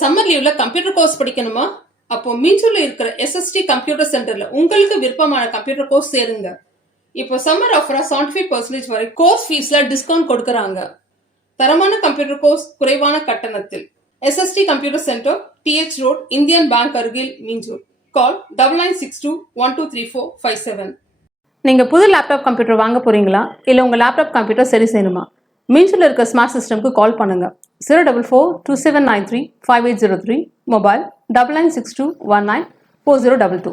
Summer லீவ்ல computer course படிக்கணுமா? அப்போ மீஞ்சூர்ல இருக்கிற எஸ்எஸ்டி கம்ப்யூட்டர் சென்டர்ல உங்களுக்கு விருப்பமான கம்ப்யூட்டர் கோர்ஸ் சேருங்க. இப்போ சம்மர் ஆஃபரா 75% வரை கோர்ஸ் ஃபீஸ்ல டிஸ்கவுண்ட் கொடுக்கறாங்க. தரமான கம்ப்யூட்டர் கோர்ஸ் குறைவான கட்டணத்தில். SST computer centre, TH road, Indian bank அருகில், மீஞ்சூர். கால் 9962123457. நீங்க புது லேப்டாப் கம்ப்யூட்டர் வாங்க போறீங்களா? இல்ல உங்க லேப்டாப் கம்ப்யூட்டர் சரி செய்யணுமா? மீஞ்சூர்ல இருக்க ஸ்மார்ட் சிஸ்டம்க்கு கால் பண்ணுங்க. 04427935803. மொபைல் 9962194022.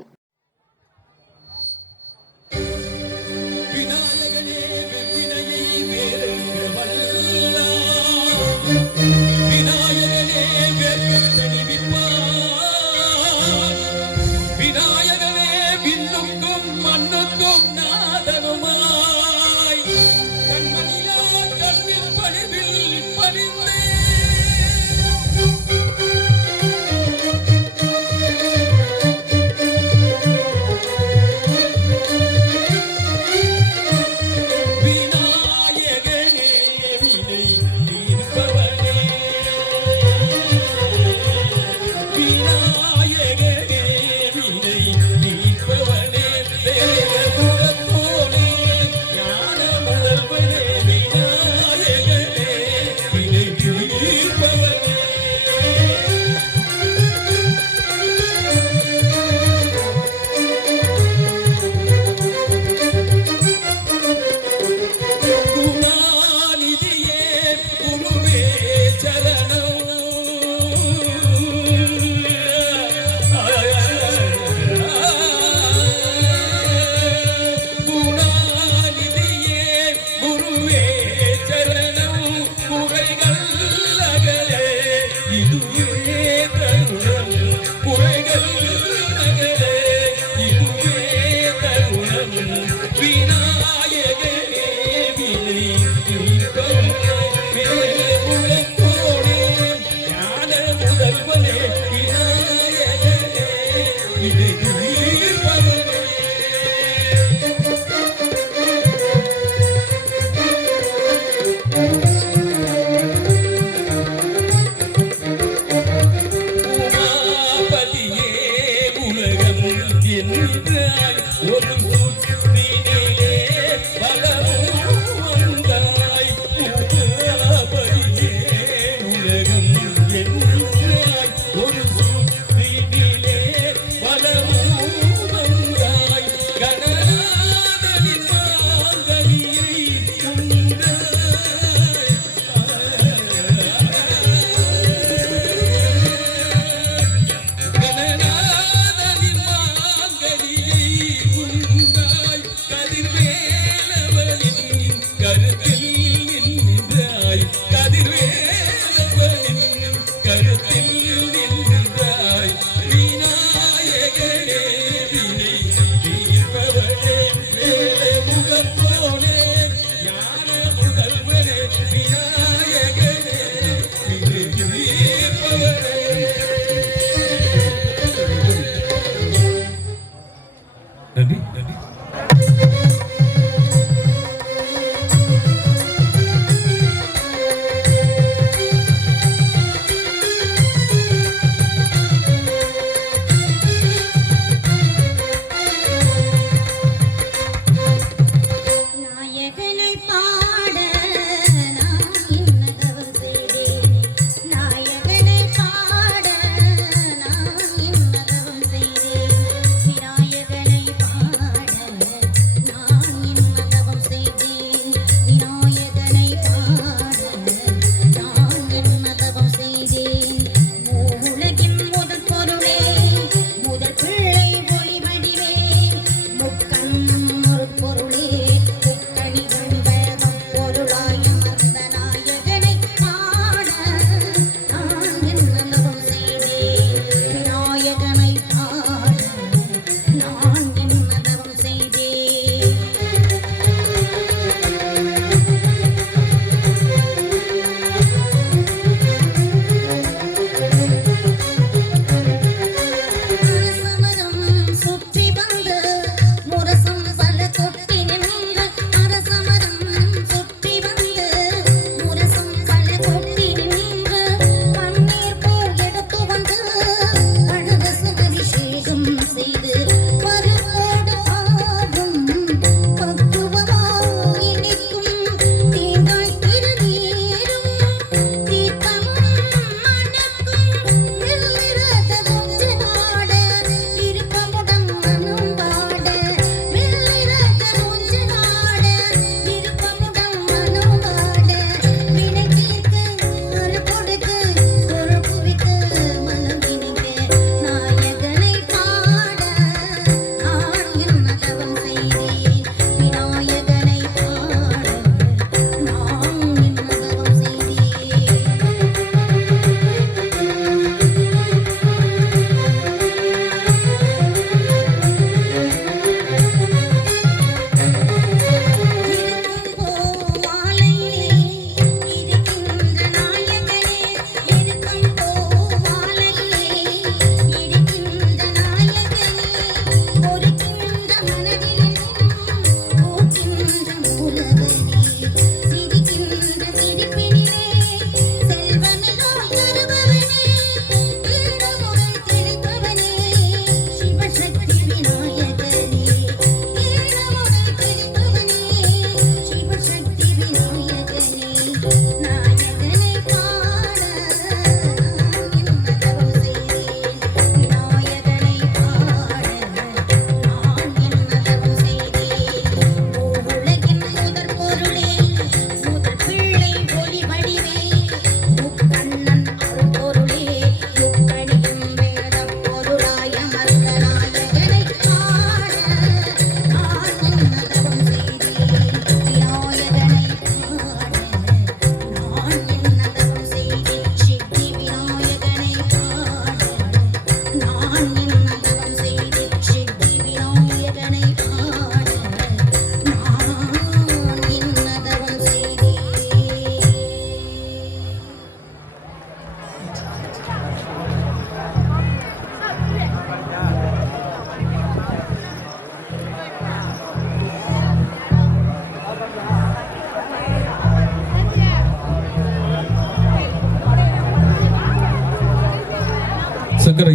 ஒரு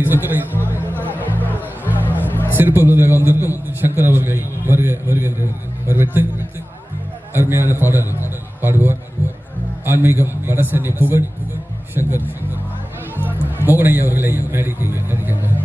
சக்கரை சிறப்பு விருதாக வந்திருக்கும் சங்கர் அவர்களை வருகின்ற வரவேற்று அருமையான பாடல் பாடுவார். ஆன்மீகம் வடசென்னை புகழ் சங்கர் மோகனையா அவர்களை மேடைக்கு அடிக்கின்றார்.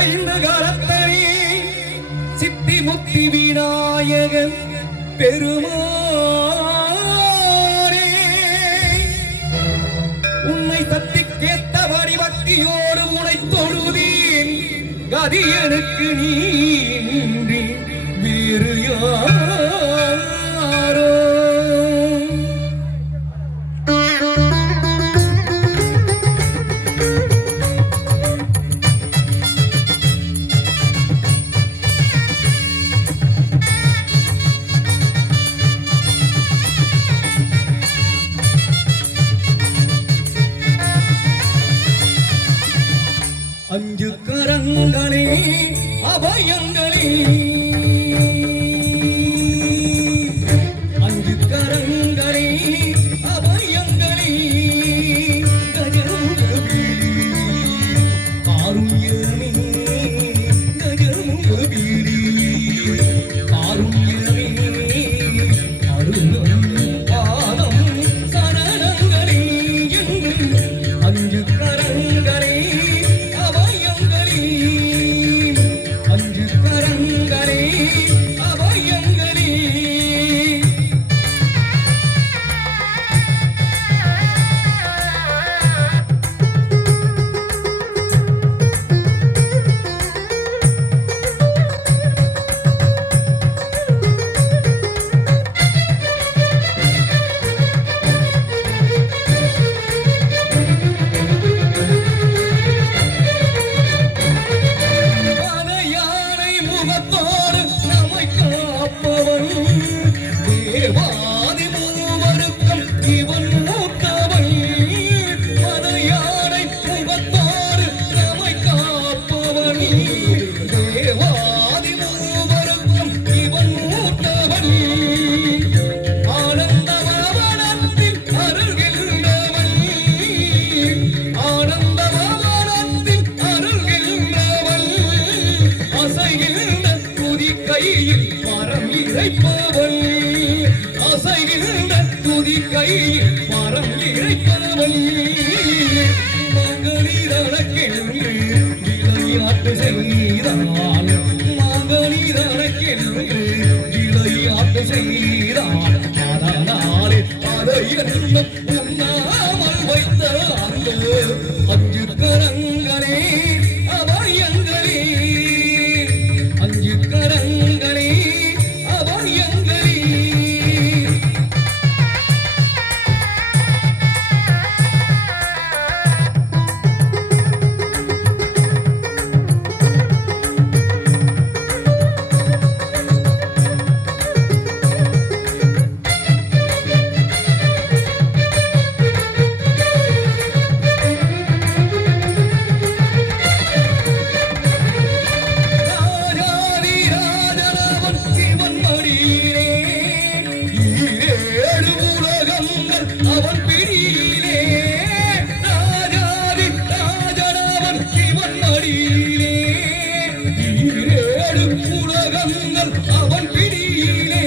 ஐந்து காலத்தனி சித்தி முத்தி விநாயகன் பெருமானே உன்னை சத்தி கேட்டபடி பக்தியோடு உனை தொழுதேன் கதி எனக்கு நீன்றி வேறு யாரோ அஞ்சு கரங்களே அபயங்களே அஞ்சு கரங்களே அபயங்களே கஜமுகவி ஆருண்யமே கஜமுகவி ஆருண்யமே அருளும் பாதம் சரணங்களே என்று அஞ்சு கரங்களே அஞ்சு கரங்களே அபயங்களே தேவாதி மூவருக்கும் இவன் மூத்தவன் மலையானை முகத்தாறு நம்மை காப்பவன் தேவாதி மூவருக்கும் இவன் மூத்தவன் ஆனந்த பவனத்தில் அருள்கின்றவன் ஆனந்த பவனத்தில் அருள்கின்றவன் அசைகின்ற துதி கையில் மரம் இறைப்பவன் அசைகின்ற துதி கையில் மரம் இறைப்பவன் மகளிரனக்கென்று விளையாட்டு செய்தான் மகளிரனக்கென்று விளையாட்டு செய்தான் அதனாலே அதை எண்ணம் உண்ணாமல் வைத்த அந்த அஞ்சு கரங்களே அபயங்களே அஞ்சு கரங்களே அபயங்களே அவன் பிடியிலே ராஜாதி ராஜனவன் சிவன் மடியிலே ஈரேழு உலகங்கள் அவன் பிடியிலே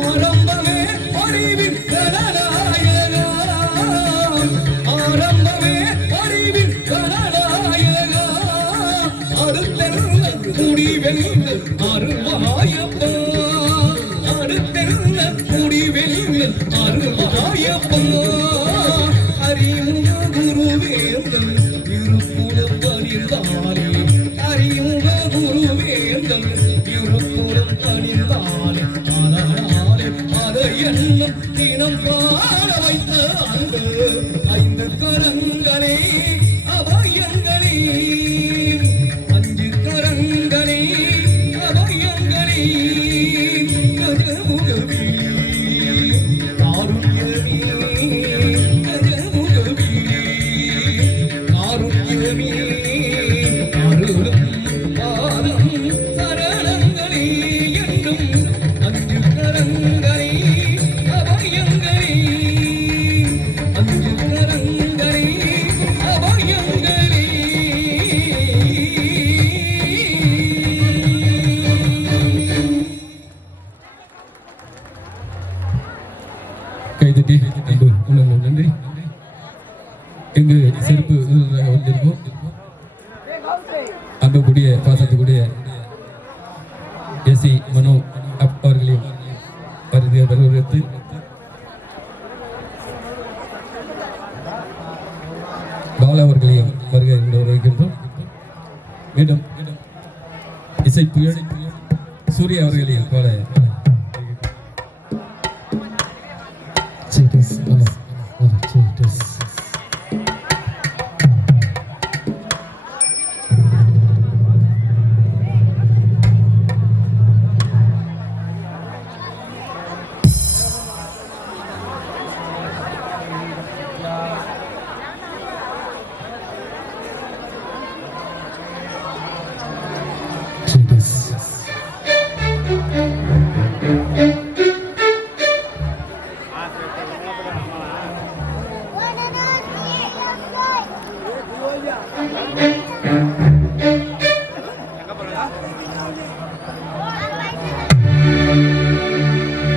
ஆரம்பமே அறிவின் கனநாயகா ஆரம்பமே அறிவின் கனநாயகா அடுத்தென்ன முடிவென்று அருள்வாயப்பா அடுத்தென்ன முடிவென்று அருள்வாயப்பா அறிமுக குருவேந்தன் இருப்புலம் பணிந்தாலே அறிமுக குருவேந்தன் இருப்புலம் பணிந்தாலே அதனாலே அதை எண்ணம் தினம் பாட வைத்த அந்த 5 கரங்களே அபயங்களே 5 கரங்களே அபயங்களே கஜமுகவே காருண்யமே கஜமுகவே காருண்யமே அருளும் பாதம் சரணங்களே என்றும் 5 கரங்களே அபயங்களே 5 கரங்களே அபயங்களே கைதட்டி அன்பு உள்ளங்கள் நன்றி. இங்கு சிறப்பு விருந்தினராக வந்திருக்கும் அன்புக்குரிய பாசத்துக்குரிய எஸ்சி மனோ அவர்களையும் வரவேற்று பாலா அவர்களையும் வருகை என்று வரவேற்கின்றோம். மீண்டும் இசை புயல் சூர்யா அவர்களையும் போல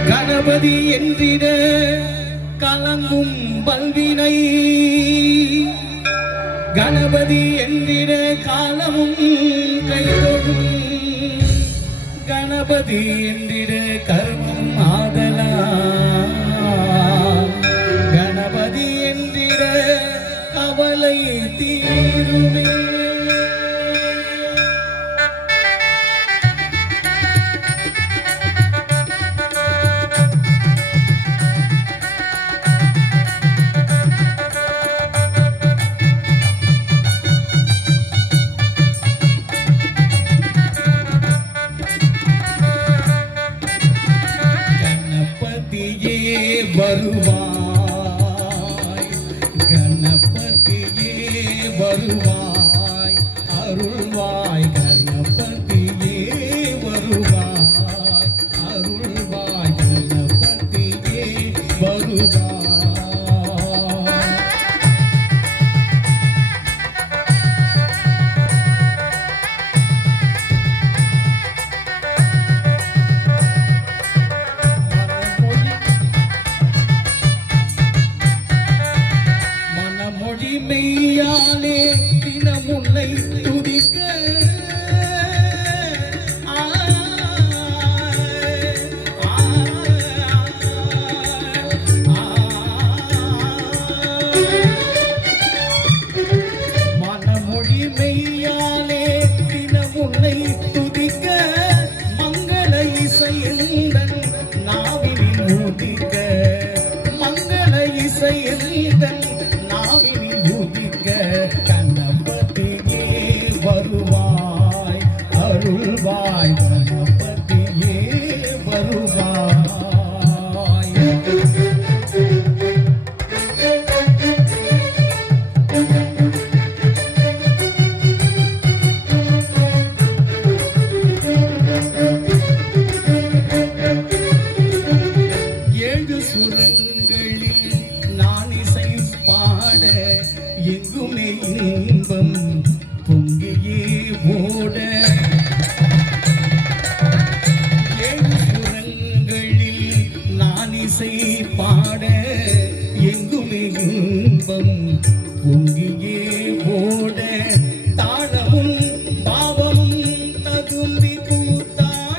கணபதி என்றிட கலங்கும் பல்வினை கணபதி என்றிட காலமும் கைதொடும் கணபதி என்றிட கர்மம் ஆதலா கணபதி என்றிட கவலை தீருமே வருவாய் கணபதியே வருவாய் அருள்வாய் கணபதியே வருவாய் அருள்வாய் கணபதியே வருவாய் மெய்யாலே தினமுல்லை துதிக்க மனமொழி மெய்யாலே தினமுல்லை துதிக்க மங்கள இசையுடன் நாவினில் ஊதிக்க மங்கள இசையுடன் கணபதியே வருவாய் அருள்வாய் கணபதியே வருவாய் ஏழு சுரங்களில் நான் இசை பாட எங்குமே இன்பம் பொங்கியே ஓட ஏழு சுரங்களில் நான் இசை பாட எங்குமே இன்பம் பொங்கியே ஓட தாளமும் பாவமும் தகுந்தி கூத்தாட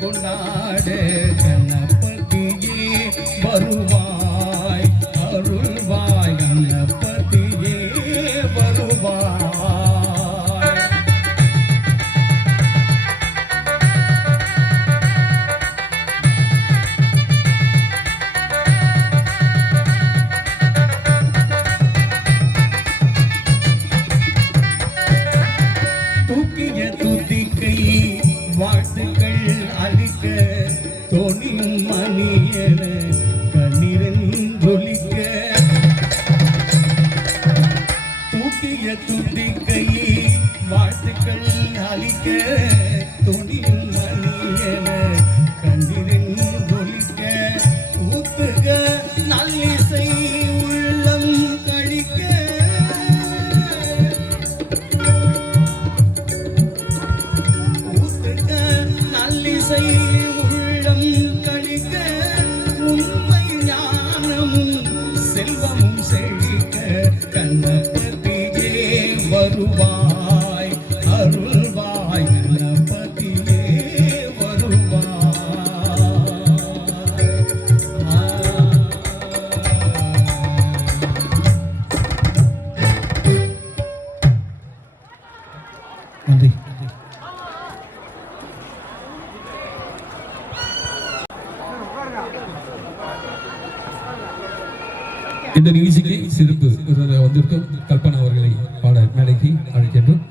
கொண்டாட துணியும் மணியன கண்ணீரொலிக்க தூக்கிய துதிக்கை வாழ்த்துக்கள் அளிக்க துணியும் மணியன கண்ணீரொலிக்க ஊத்துக நல்லிசை உள்ளம் கழிக்க ஊத்துக நல்லிசை உள்ளம் கழிக்க உண்மை ஞானமும் செல்வமும் செழிக்க கண்ணபதியே வருவாய் அருள்வாய் கண்ணபதியே வருவாய் நன்றி. இந்த நிகழ்ச்சிக்கு சிறப்பு வந்திருக்கும் கல்பனா அவர்களை பாட மேடைக்கு அழைக்கின்றோம்.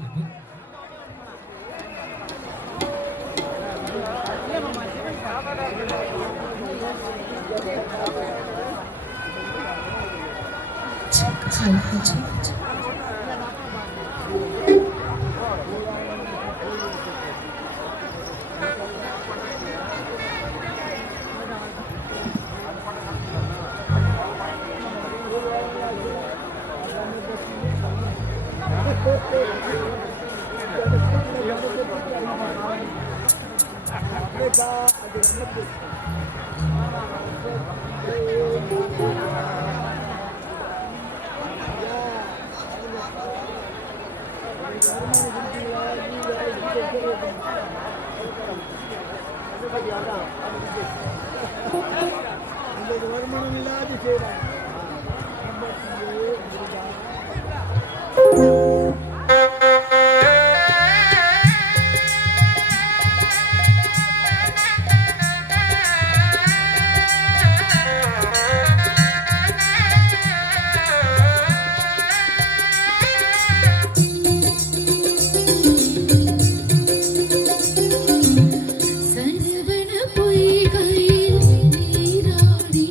சரவண பொய்கையில் நீராடி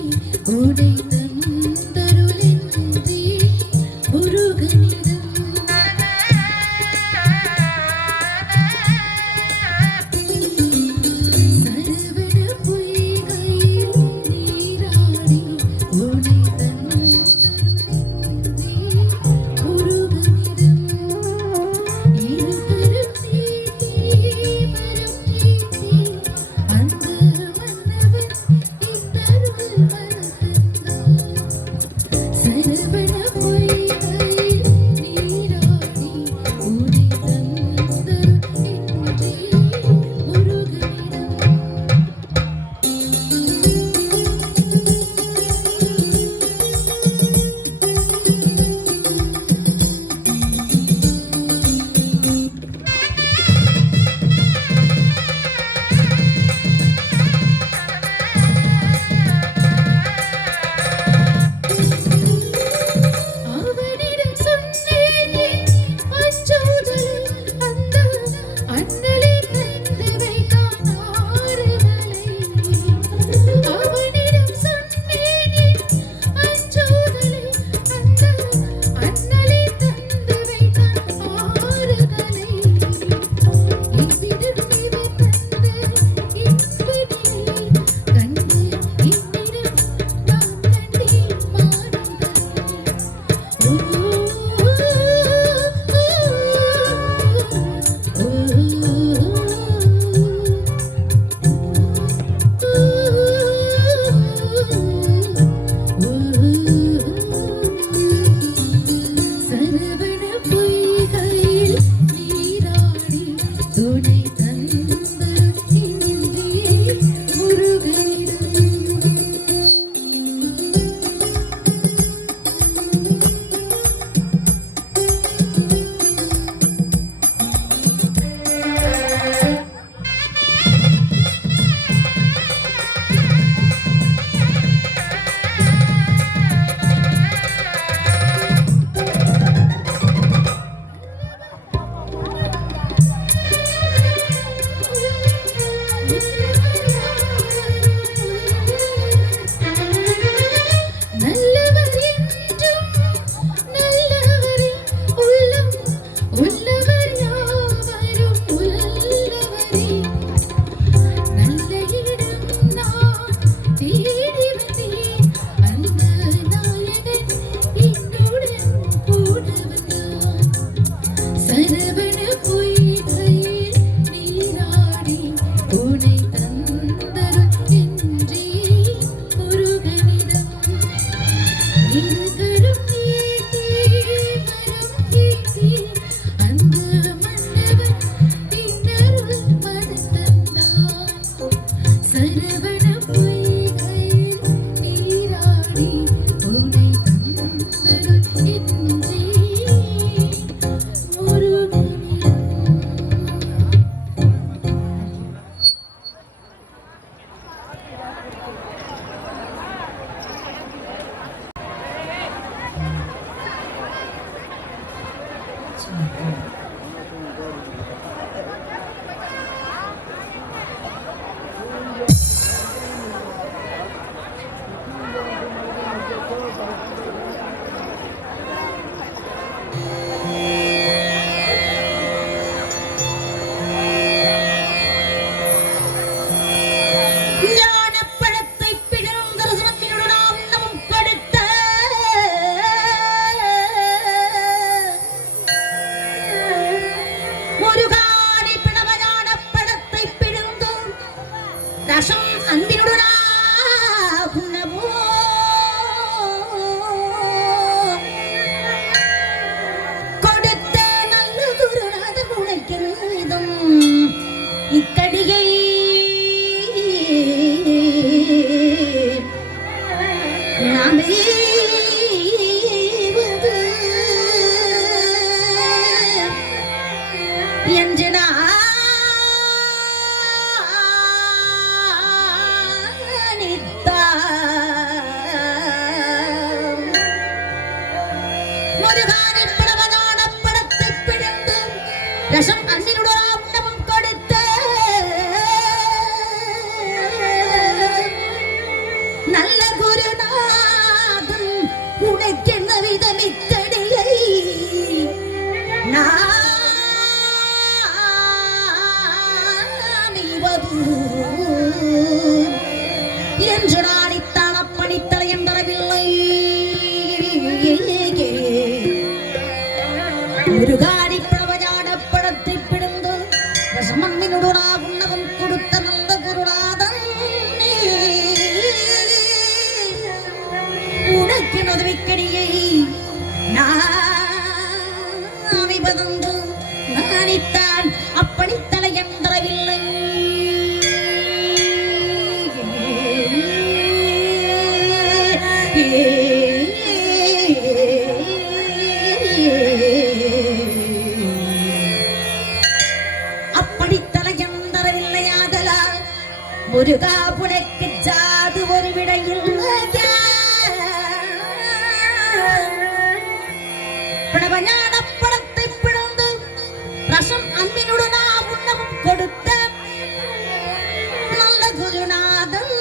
ஓடை தந்தருளென்றே முருகனிடம் சரவண பொய்கையில் நீராடி ஓடை தந்தருளென்றே முருகனிடம் இருகரம் நீட்டி வரம் நீட்டி அந்த மன்னவன் இத்தருள் மனத்தந்தான் சரவண பொய்கையில் நீராடி ஓடை தந்தருளென்றே முருகனிடம் அவனிடம் சொன்னேனே அஞ்சோதல் அந்த அண்ணலே தந்து வைத்தான் ஆறுதலை அவனிடம் சொன்னேனே அஞ்சோதல் அந்த அண்ணலே தந்து வைத்தான் ஆறுதலை இவ்விடம் இவர் தந்த இன்பதினை கண்டு என்னிடம் நான் கண்டேன் மாறுதலை சரவண பொய்கையில் நீராடி துணை தந்தருளென்றே முருகனிடம் ஞானப்பழத்தை பிளந்த ரசமத்தினுடன் உண்ணவும் கொடுத்த முருகானி பிணவ ஞானப்பழத்தை பிளந்து ரசம் அன்பினுடனா உண்ணவோ கொடுத்த நல்ல குருநாதர் உழைக்கிறதும் இக்கடியை அமைவது என்று நானித்தான் முருகானி பிளவனான படத்தை பிடிந்து ரசம் அன்பினுடன் உண்ணவும் கொடுத்த நல்ல குருநாதன் உனக்கென்ன விதமித்தடியை நானிவது என்று நாடித்தான் அப்பணித்தலையும் தரவில்லை முருகாடி பிரவஞான படத்தை பிடிந்து ரசமன்மினுடனா உண்ணவும் கொடுத்த நல்ல குருநாதன் உனக்கு உதவிக்கடியை நாமி பதந்து நானித்தான் அப்பணித்தலை என்றவில்லை அப்படித்தலை என்றவில்லையாதலால் முருகா புனக்கு ஜாது ஒரு விடையில் பிணவஞான படத்தை பிளந்து ரசம் அன்பினுடனா உண்ணவும் கொடுத்த நல்ல குருநாதன்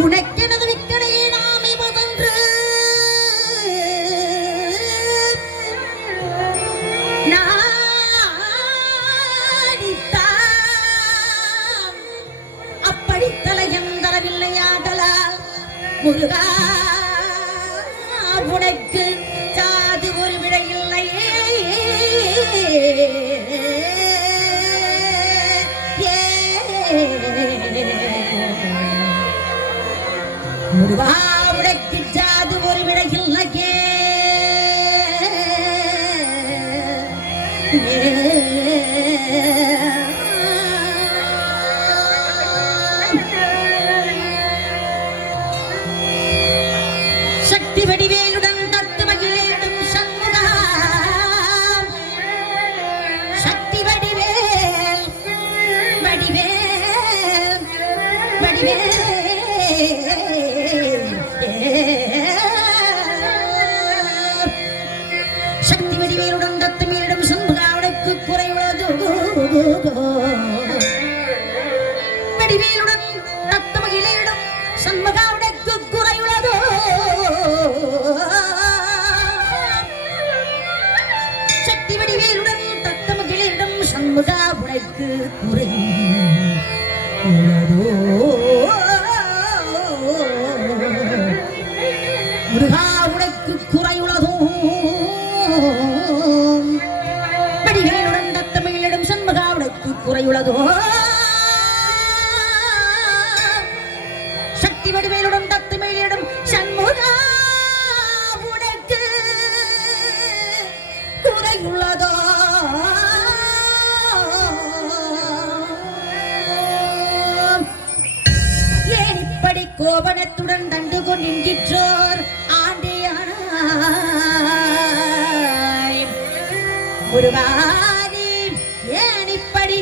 உனக்கெனது விக்கடையை நாமே மதன்று நாடித்தான் அப்படித்தலை என்றவில்லையாடலால் முருகா உனக்கு ஜாதி ஒரு விடையில்லையே முருகா உனக்கு ஜாதி ஒரு விடையில்லையே சக்தி வடிவேலுடன் தத்து மகிழேடும் சண்முகா சக்தி வடிவேல் வடிவேல் வடிவேல் சக்தி வடிவேலுடன் தத்து மீறிடும் சண்முகா உனக்கு குறைவுள்ளதோ வடிவேலுடன் தத்து மகிழேடும் சண்முகா உனக்கு குறைவுள்ளதோ சக்தி வடிவேலுடன் தத்த மகிழிடம் சண்முகா உனக்கு குறை உள்ளதோ முருகா உனக்கு குறையுள்ளதோ வடிவேலுடன் தத்த மகிழிடம் சண்முகா உனக்கு குறையுள்ளதோ சக்தி வடிவேலுடன் தத்து மகிழிடம் சண்முகா உனக்கு குறையுள்ளதோ ஏன் இப்படி கோபனத்துடன் தண்டு கொண்டின்றோர் ஆண்டியானாய் முருகானி ஏன் இப்படி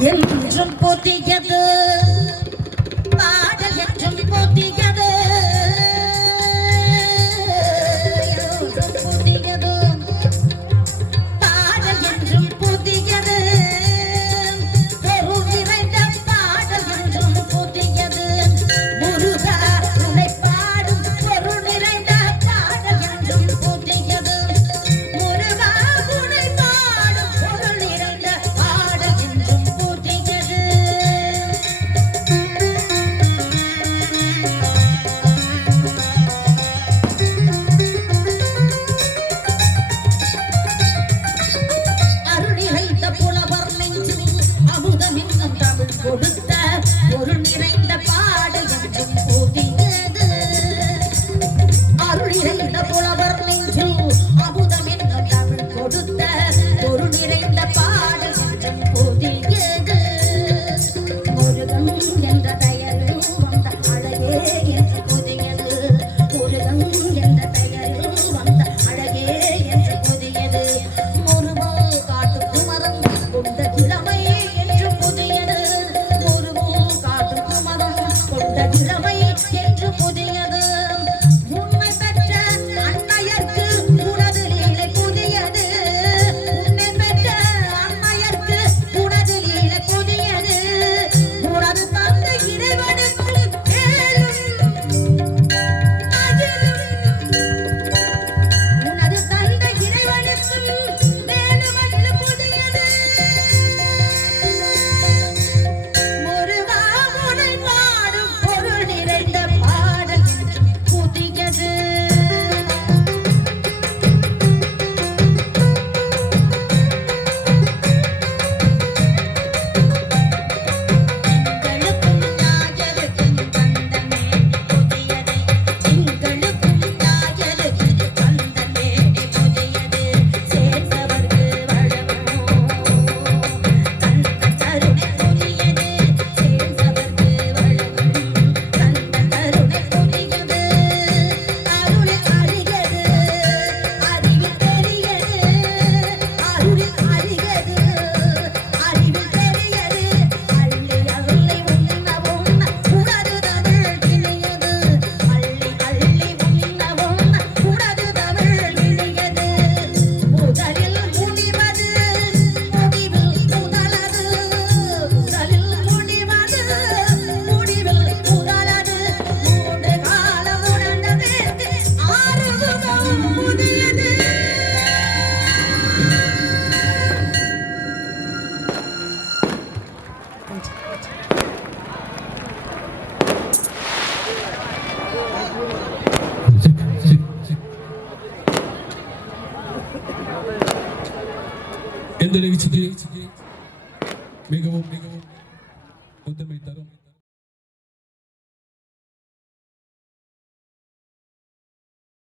என்றும் போற்றியது பாடல் என்றும் போற்றியது என்றும் போற்றியது பாடல் என்றும் போற்றியது பொருள் நிறைந்த பாடல் என்றும் போற்றியது முருகா உன்னை பாடும் பொருள் நிறைந்த பாடல் என்றும் போற்றியது முருகா உன்னை பாடும் பொருள் நிறைந்த பாடல் என்றும் போற்றியது அருள் நிறைந்த புலவர் நெஞ்சில் அமுதம் என்னும் தமிழ் கொடுத்த பொருள் நிறைந்த பாடல் என்றும் போற்றியது அருள் நிறைந்த புலவர் நெஞ்சில் அமுதம் என்னும் தமிழ் கொடுத்த பொருள் நிறைந்த பாடல் என்றும் போற்றியது முருகன் என்ற பெயரில் வந்த அழகே என்று புதியது முருகன் என்ற பெயரில் வந்த அழகே என்று புதியது முருகோ காட்டு குமரன் கொண்ட கிழமை என்று புதியது முருகோ காட்டு குமரன் கொண்ட கிழமை என்று புதியது உன்னை பெற்ற அன்னையர்க்கு உனது லீலை புதியது உன்னை பெற்ற அன்னையர்க்கு உனது லீலை புதியது உனது தந்தை இறைவனுக்கு மேலும் உனது தந்தை இறைவனுக்கு மேலும் அகிலம் புதியது முருகா உன்னை பாடும் பொருள் நிறைந்த பாடல் என்றும் புதியது திங்களுக்கும் நாயருக்கும் கந்தமே புதியது திங்களுக்கும் நாயருக்கும் கந்தமே புதியது சேர்ந்தவர்க்கு வழங்கும் கந்த கருணை புதியது சேர்ந்தவர்க்கு வழங்கும் கந்த கருணை புதியது அருளில் அறிகிறது அறிவில் தெரிகிறது அருளில் அறிகிறது அறிவில் தெரிகிறது அள்ளி அள்ளி உண்ணவும் உனது தமிழ் இனியது அள்ளி அள்ளி உண்ணவும் உனது தமிழ் இனியது முதலில் முடிவது முடிவில் முதலது முதலில் முடிவது முடிவில் முதலது மூன்று காலம் உணர்ந்த பேருக்கு ஆறுமுகம் புதியது இந்த நிகழ்ச்சிக்கு மிகவும் மிகவும் ஒத்துழைமை தரும்